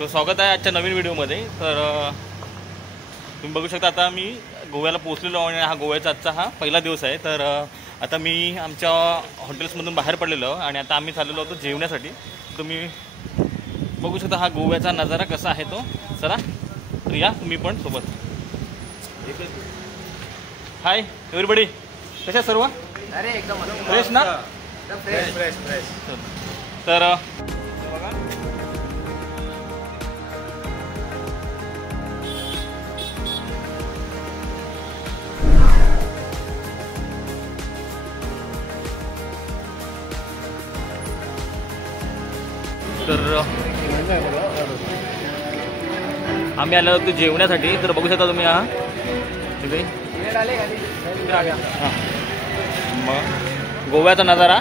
तो स्वागत आहे आजच्या नवीन व्हिडिओमध्ये। तर तुम्ही बघू शकता आता मी गोव्याला पोहोचलेलो आणि हा गोव्याचा आजचा हा पहिला दिवस आहे। तर आता मी आमच्या हॉटेल्समधून बाहेर पडलेलो आणि आता आम्ही चाललेलो होतो जेवण्यासाठी। तुम्ही बघू शकता हा गोव्याचा नजारा कसा आहे तो। चला तर या तुम्ही पण सोबत। हाय एव्हरीबडी, कशा सर्व? अरे एकदम फ्रेश ना? Fresh fresh fresh. तर आम्ही आलो होतो जेवण्यासाठी। तर बघू शकता तुम्ही हा तिथे मग गोव्याचा नजारा।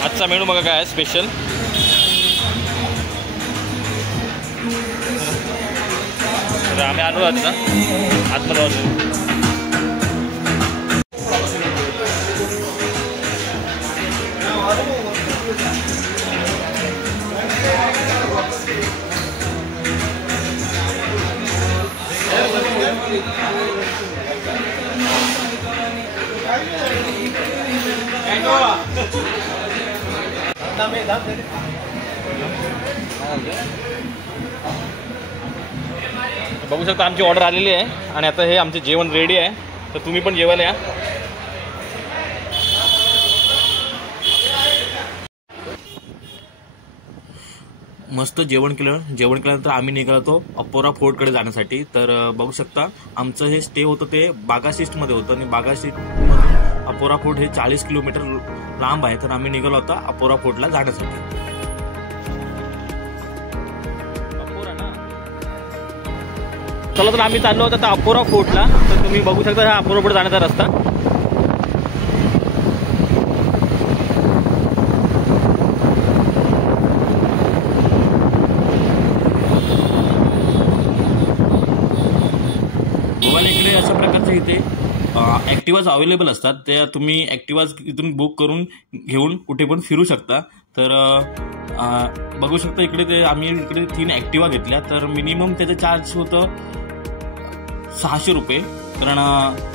आजचा मेनू बघा काय आहे स्पेशल। तर आम्ही आलो आता आतमध्ये आलो। बघू शकता आमची ऑर्डर आलेली आहे आणि आता हे आमचे जेवण रेडी आहे। तर तुम्ही पण जेवायला या। मस्त जेवण केल्यानंतर आम्ही निघालो अपोरा फोर्टकडे जाण्यासाठी। तर बघू शकता आमचं हे स्टे होतं ते बागा मध्ये होतं आणि बागा मधून अपोरा फोर्ट हे 40 किलोमीटर लांब आहे। तर आम्ही निघालो होता अपोरा फोर्टला जाण्यासाठी। चला तर आम्ही चाललो होतो अपोरा फोर्टला। तर तुम्ही बघू शकता हा अपोरा फोर्ट जाण्याचा रस्ता। गोव्याला इकडे अशा प्रकारचे इथे ॲक्टिवाज अवेलेबल असतात। त्या तुम्ही ॲक्टिवाज इथून बुक करून घेऊन कुठे पण फिरू शकता। तर बघू शकता इकडे आम्ही इकडे 3 ॲक्टिवा घेतल्या। तर मिनिमम त्याचं चार्ज होतं 600 रुपये, कारण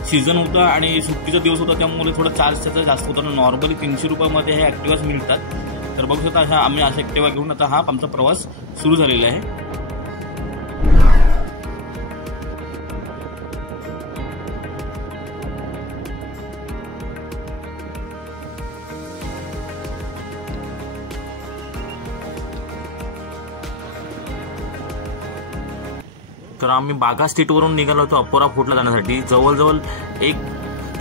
सीझन होतं आणि सुट्टीचा दिवस होता त्यामुळे थोडं चार्ज त्याचा जास्त होता। नॉर्मली 300 रुपयामध्ये हे ॲक्टिवाज मिळतात। तर बघू शकता आम्ही अशा ॲक्टिवा घेऊन आता हा आमचा प्रवास सुरू झालेला आहे। तर आम्ही बागा स्ट्रीटवरून निघालो होतो अपोरा फोर्टला जाण्यासाठी। जवळजवळ 1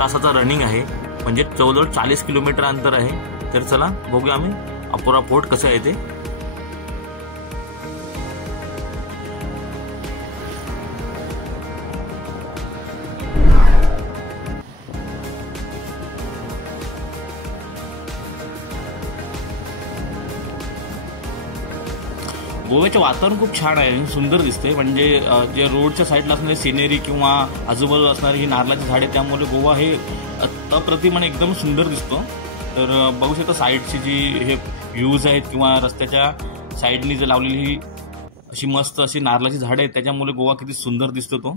तासाचा रनिंग आहे, म्हणजे जवळजवळ 40 किलोमीटर अंतर आहे। तर चला बघूया आम्ही अपोरा फोर्ट कसं आहे ते। गोव्याचे वातावरण खूप छान आहे, सुंदर दिसते। म्हणजे जे रोडच्या साईडला असणारे सिनेरी किंवा आजूबाजूला असणारी ही नारळाची झाडे, त्यामुळे गोवा हे अप्रतिम आणि एकदम सुंदर दिसतो। तर बघू शकता साईडची जी हे व्ह्यूज आहेत किंवा रस्त्याच्या साईडनी जे लावलेली अशी मस्त अशी नारळाची झाडे आहेत, त्याच्यामुळे गोवा किती सुंदर दिसतो तो।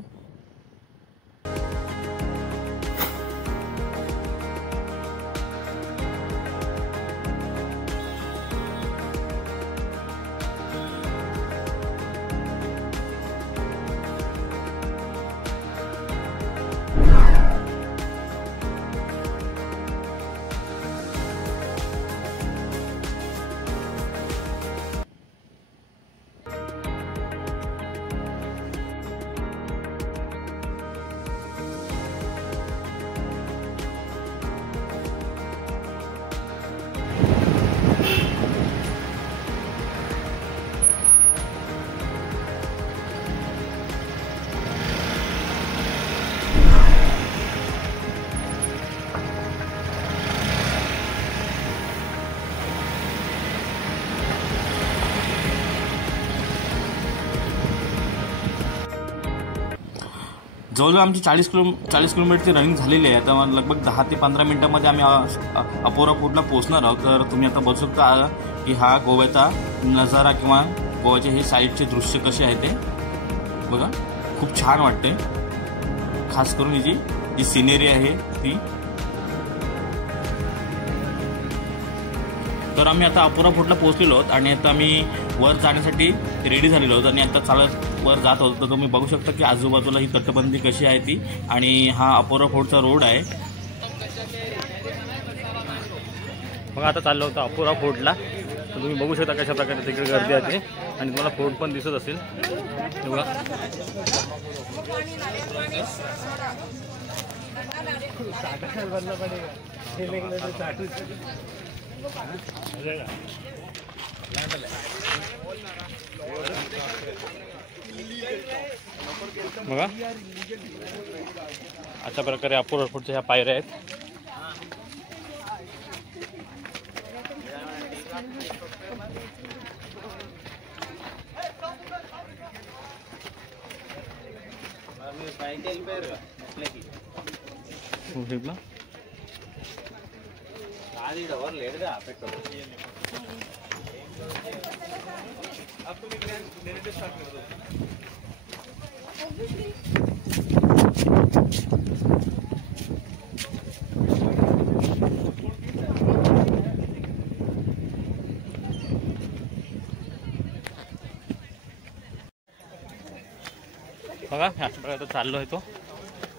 जवळजवळ आमची 40 किलोमीटरची रनिंग झालेली आहे. आता लगभग 10 ते 15 मिनिटांमध्ये आम्ही अपोरा फोर्टला पोहोचणार आहोत. तर तुम्ही आता बघू शकता की हा गोव्याचा नजारा किंवा गोव्याचे हे साईडचे दृश्य कसे आहे ते बघा. खूप छान वाटते, खास करून ही जी सिनेरी आहे ती. तर आम्ही आता अपोरा फोर्टला पोहोचलेलो आहोत आणि आता आम्ही वर जाण्यासाठी रेडी झालेलो आहोत आणि आता चालत वर जात होतो. तर तुम्ही बघू शकता की आजूबाजूला ही तटबंदी कशी आहे ती आणि हा अपोरा फोर्टचा रोड आहे. मग आता चाललो होतं अपोरा फोर्टला. तर तुम्ही बघू शकता कशा प्रकारे तिकडे गर्दी आहे आणि तुम्हाला फोर्ट पण दिसत असेल बघा. बघा अशा प्रकारे अपोरा फोर्टच्या ह्या पायऱ्या आहेत. बघा अशा प्रकारे चाललो आहे तो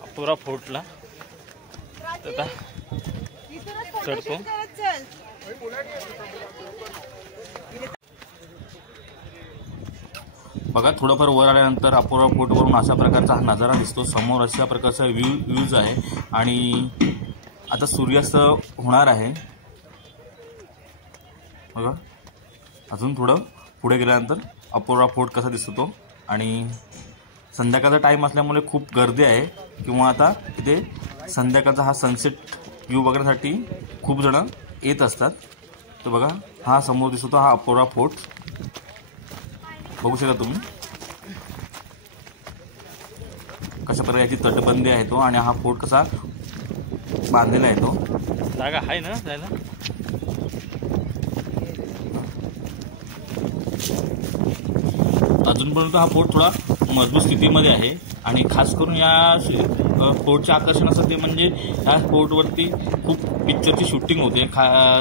अपोरा फोर्टला. आता चढतो. बघा थोडंफार वर आल्यानंतर अपोरा फोर्टवरून अशा प्रकारचा हा नजारा दिसतो. समोर अशा प्रकारचा व्ह्यूज आहे आणि आता सूर्यास्त होणार आहे. बघा अजून थोडं पुढे गेल्यानंतर अपोरा फोर्ट कसा दिसतो तो. आणि संध्याकाळचा टाईम असल्यामुळे खूप गर्दी आहे किंवा आता इथे संध्याकाळचा हा सनसेट व्ह्यू बघण्यासाठी खूप जण येत असतात. तर बघा हा समोर दिसतो हा अपोरा फोर्ट बघू शकता तुम्ही कशा प्रकारे याची तटबंदी आहे तो आणि हा फोर्ट कसा बांधलेला आहे तो. जागा आहे ना जायला. अजूनपर्यंत हा फोर्ट थोडा मजबूत स्थितीमध्ये आहे आणि खास करून या फोर्टचे आकर्षण असं ते म्हणजे ह्या फोर्टवरती खूप पिक्चरची शूटिंग होते.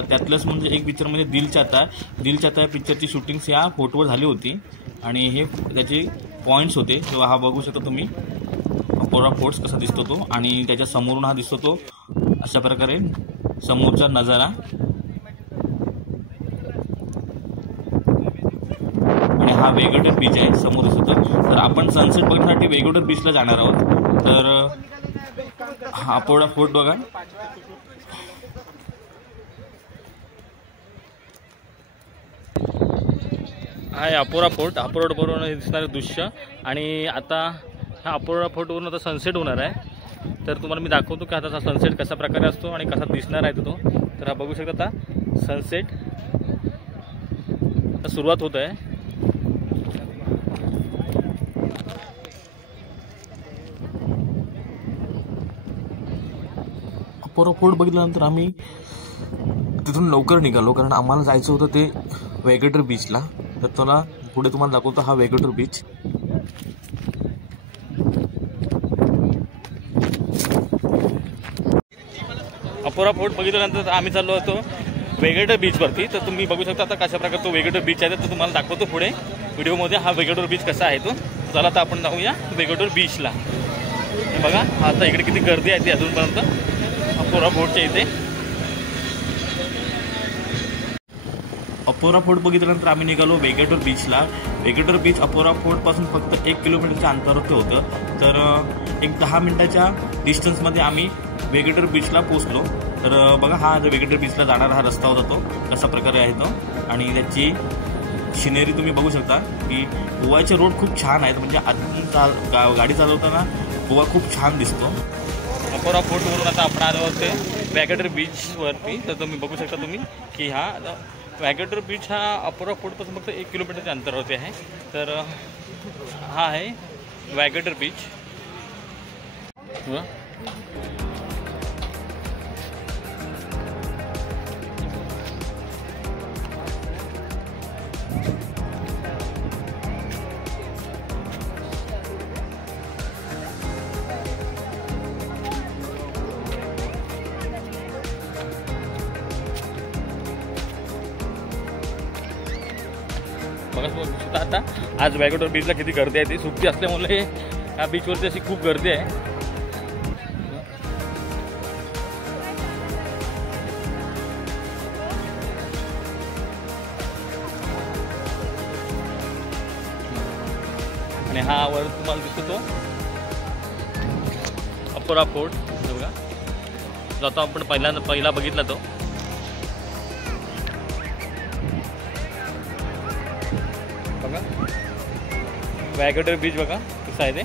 त्यातलंच म्हणजे एक पिक्चर म्हणजे दिल चाहता है पिक्चरची शूटिंग्स या फोर्टवर झाली होती आणि हे त्याचे पॉईंट्स होते. तेव्हा हा बघू शकता तुम्ही अपोरा फोर्ट कसा दिसतो तो आणि त्याच्या समोरून हा दिसतो तो अशा प्रकारे समोरचा नजारा. आणि हा वेगवेगळा बीच आहे समोर दिसतो. तर आपण सनसेट बघण्यासाठी वेगवेगळ्या बीचला जाणार आहोत. तर हा अपोरा फोर्ट बघा. हा आहे अपोरा फोर्ट. अपोरा फोर्टवरून दिसणारे दृश्य आणि आता हा अपोरा फोर्टवरून आता सनसेट होणार आहे. तर तुम्हाला मी दाखवतो की आता सनसेट कशा प्रकारे असतो आणि कसा दिसणार आहे तो. तर हा बघू शकता आता सनसेट आता सुरुवात होत आहे. अपोरा फोर्ट बघितल्यानंतर आम्ही तिथून लवकर निघालो कारण आम्हाला जायचं होतं ते वेगेटर बीचला. तर त्याला पुढे तुम्हाला दाखवतो हा वेगेटर बीच. अपोरा फोर्ट बघितल्यानंतर आम्ही चाललो होतो वेगेटर बीचवरती. तर तुम्ही बघू शकता आता कशा प्रकारे तो वेगेटर बीच आहे. तर तुम्हाला दाखवतो पुढे व्हिडिओमध्ये हा वेगेटर बीच कसा आहे तो. चला आता आपण जाऊया वेगेटर बीचला. बघा आता इकडे किती गर्दी आहे ती अजूनपर्यंत अपोरा फोर्टच्या इथे. अपोरा फोर्ट बघितल्यानंतर आम्ही निघालो वेगेटर बीचला. वेगेटर बीच अपोरा फोर्टपासून फक्त 1 किलोमीटरच्या अंतरावरती होतं. तर एक 10 मिनिटाच्या डिस्टन्समध्ये आम्ही वेगेटर बीचला पोहोचलो. तर बघा हा जो वेगेटर बीचला जाणारा हा रस्ता होता तो कसा प्रकारे आहे तो आणि त्याची सिनेरी तुम्ही बघू शकता की गोव्याचे रोड खूप छान आहेत. म्हणजे आतून गाडी चालवताना गोवा खूप छान दिसतो. अपोरा फोर्टवरून आता आपण आलो होते वेगेटर बीचवरती. तर तुम्ही बघू शकता तुम्ही की हा वेगेटर बीच हा अपोरा फोर्टपासून फक्त 1 किलोमीटरच्या अंतरावरती आहे. तर हा आहे वेगेटर बीच. बघा. बघा आता आज वॅगेटोर बीचला किती गर्दी आहे. ती सुट्टी असल्यामुळे या बीचवरती अशी खूप गर्दी आहे. आणि हा वर तुम्हाला दिसतो तो अपोरा फोर्ट बघा, जो आता आपण पहिला बघितला तो. बघा वॅगेटोर बीच बघा कसं आहे ते.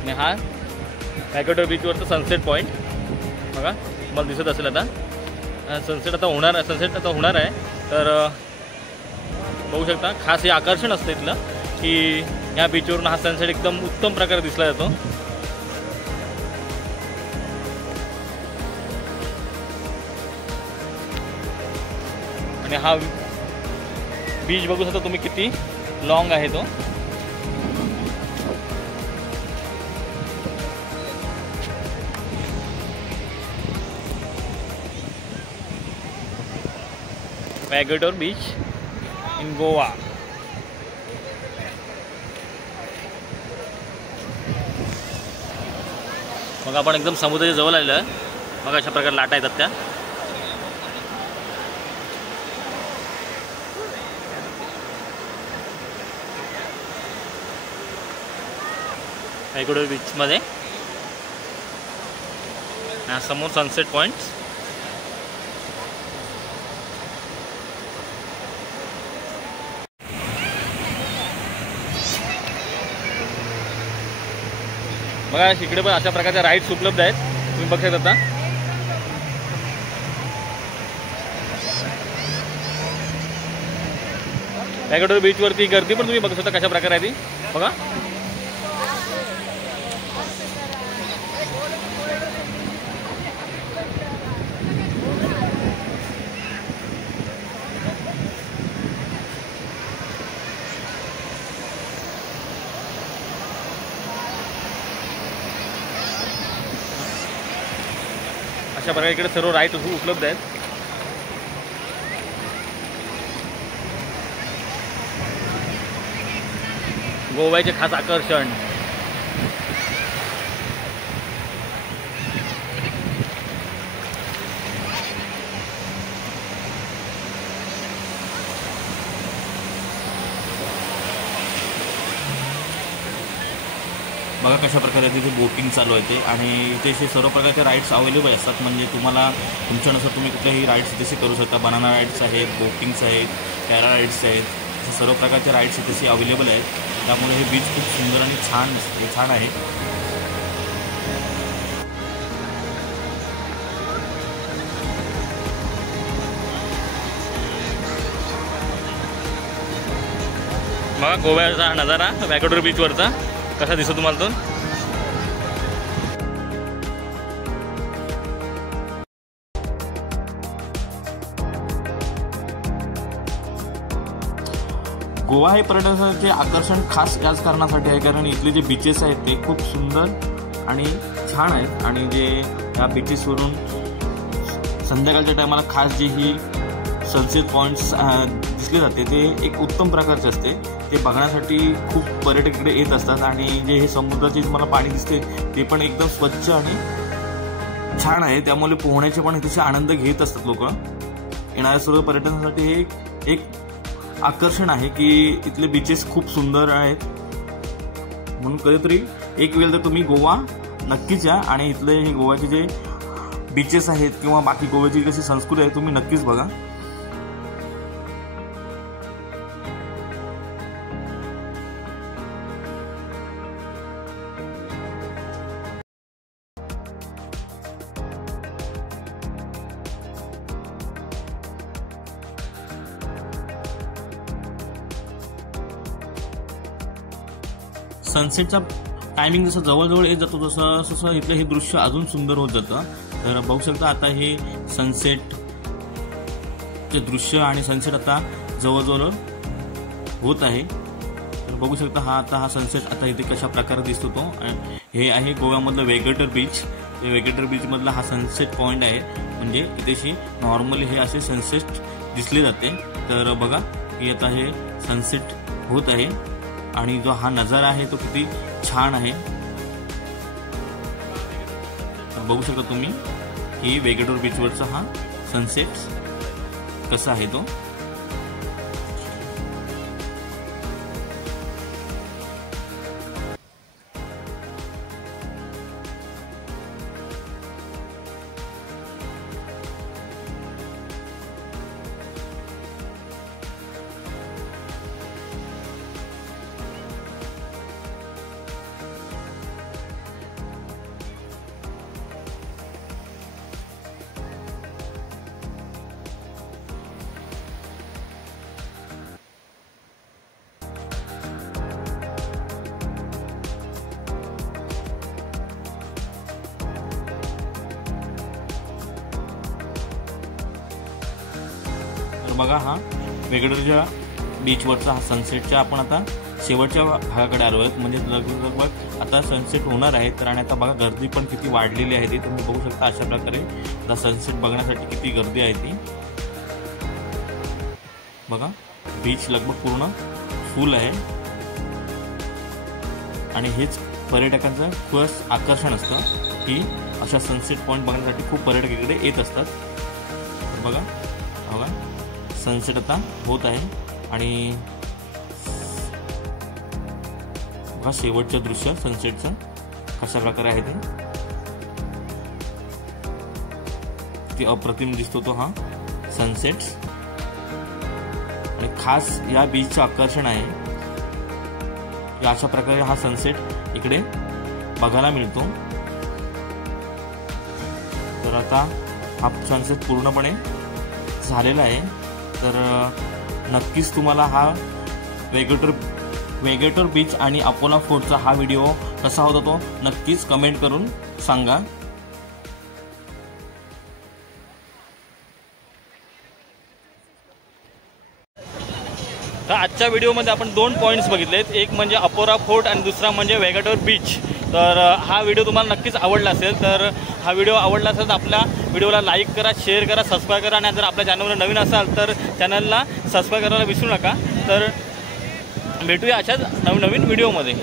आणि हा वॅगेटोर बीचवरचा सनसेट पॉईंट बघा मला दिसत असेल. आता सनसेट आता होणार आहे. तर बघू शकता खास हे आकर्षण असतं इथलं की या बीचवरून हा सनसेट एकदम उत्तम प्रकारे दिसला जातो. आणि हा बीच बघू शकता तुम्ही किती लॉंग आहे तो. वॅगेटोर बीच इन गोवा. मग आपण एकदम समुद्राच्या जवळ आलेलो आहे. मग अशा प्रकारे लाटा येतात त्या. वॅगेटोर बीचमध्ये समोर सनसेट पॉईंट. बघा इकडे पण अशा प्रकारच्या राईड्स उपलब्ध आहेत. तुम्ही बघू शकता. वॅगेटोर बीचवरती गर्दी पण तुम्ही बघू शकता कशा प्रकारे आहे ती बघा. अशा प्रकारे इकडे सर्व राईड उपलब्ध आहेत. गोव्याचे खास आकर्षण. बघा कशा प्रकारे तिथे बोटिंग चालू आहे ते. आणि इथे असे सर्व प्रकारचे राईड्स अवेलेबल असतात. म्हणजे तुम्हाला तुमच्यानुसार तुम्ही कुठल्याही राईड्स जसे करू शकता. बनाना राईड्स आहेत, बोटिंग्स आहेत, पॅरा राईड्स आहेत. असे सर्व प्रकारचे राईड्स तसे अवेलेबल आहेत. त्यामुळे हे बीच खूप सुंदर आणि छान आहे. बघा गोव्याचा नजारा वॅगेटोर बीचवरचा कसा दिसतो तुम्हाला तो. गोवा हे पर्यटनाचे आकर्षण खास याच कारणासाठी आहे कारण इथले जे बीचेस आहेत ते खूप सुंदर आणि छान आहेत. आणि जे या बीचेसवरून संध्याकाळच्या टायमाला खास जे ही सनसेट पॉईंट्स दिसले जाते ते एक उत्तम प्रकारचे असते. ते बघण्यासाठी खूप पर्यटक इकडे येत असतात. आणि जे हे समुद्राचे मला पाणी दिसते ते पण एकदम स्वच्छ आणि छान आहे. त्यामुळे पोहण्याचे पण तिथे आनंद घेत असतात लोक. येणाऱ्या सर्व पर्यटनासाठी हे एक आकर्षण आहे की इथले बीचेस खूप सुंदर आहेत. म्हणून कधीतरी एक वेळ तर तुम्ही गोवा नक्कीच या आणि इथले हे गोव्याचे जे बीचेस आहेत किंवा बाकी गोव्याची कशी संस्कृती आहे तुम्ही नक्कीच बघा. सनसेटचा टायमिंग जसं जवळजवळ येत जातो तसं तसं इथलं हे दृश्य अजून सुंदर होत जातं. तर बघू शकता आता हे सनसेटचे दृश्य आणि सनसेट आता जवळजवळ होत आहे. तर बघू शकता हा सनसेट आता इथे कशा प्रकारे दिसतो तो. हे आहे गोव्यामधलं वेगेटर बीच. ते वेगेटर बीचमधला हा सनसेट पॉईंट आहे. म्हणजे इथेशी नॉर्मली हे असे सनसेट दिसले जाते. तर बघा की आता हे सनसेट होत आहे आणि जो हा नजारा आहे तो किती छान आहे. बघू शकता तुम्ही की वेगेटर बीचवरचा हा सनसेट कसा आहे तो. बघा हा वेगेटरच्या बीचवरचा हा सनसेटच्या आपण आता शेवटच्या भागाकडे आलो आहेत. म्हणजे लगभग आता सनसेट होणार आहे. तर आणि आता बघा गर्दी पण किती वाढलेली आहे ती तुम्ही बघू शकता. अशा प्रकारे आता सनसेट बघण्यासाठी किती गर्दी आहे ती बघा. बीच लगभग पूर्ण फुल आहे आणि हेच पर्यटकांचं फर्स्ट आकर्षण असतं की अशा सनसेट पॉईंट बघण्यासाठी खूप पर्यटक इकडे येत असतात. बघा बघा सनसेट आता होत आहे आणि बघा शेवटचं दृश्य सनसेटचं कशा प्रकारे आहे ते अप्रतिम दिसतो तो हा सनसेट. आणि खास या बीचचं आकर्षण आहे की अशा प्रकारे हा सनसेट इकडे बघायला मिळतो. तर आता हा सनसेट पूर्णपणे झालेला आहे. तर नक्कीच तुम्हाला हा वेगेटर बीच आणि अपोला फोर्टचा हा व्हिडिओ कसा होता तो नक्कीच कमेंट करून सांगा. तर आजच्या व्हिडिओमध्ये आपण 2 पॉईंट्स बघितलेत. एक म्हणजे अपोरा फोर्ट आणि दुसरा म्हणजे वेगेटर बीच. तर हा व्हिडिओ तुम्हाला नक्कीच आवडला असेल. तर हा व्हिडिओ आवडला असेल तर आपल्या व्हिडिओला लाईक करा, शेअर करा, सबस्क्राईब करा. आणि जर आपल्या चॅनलवर नवीन असाल तर चॅनलला सबस्क्राईब करायला विसरू नका. तर भेटूया अशाच नवीन व्हिडिओमध्ये.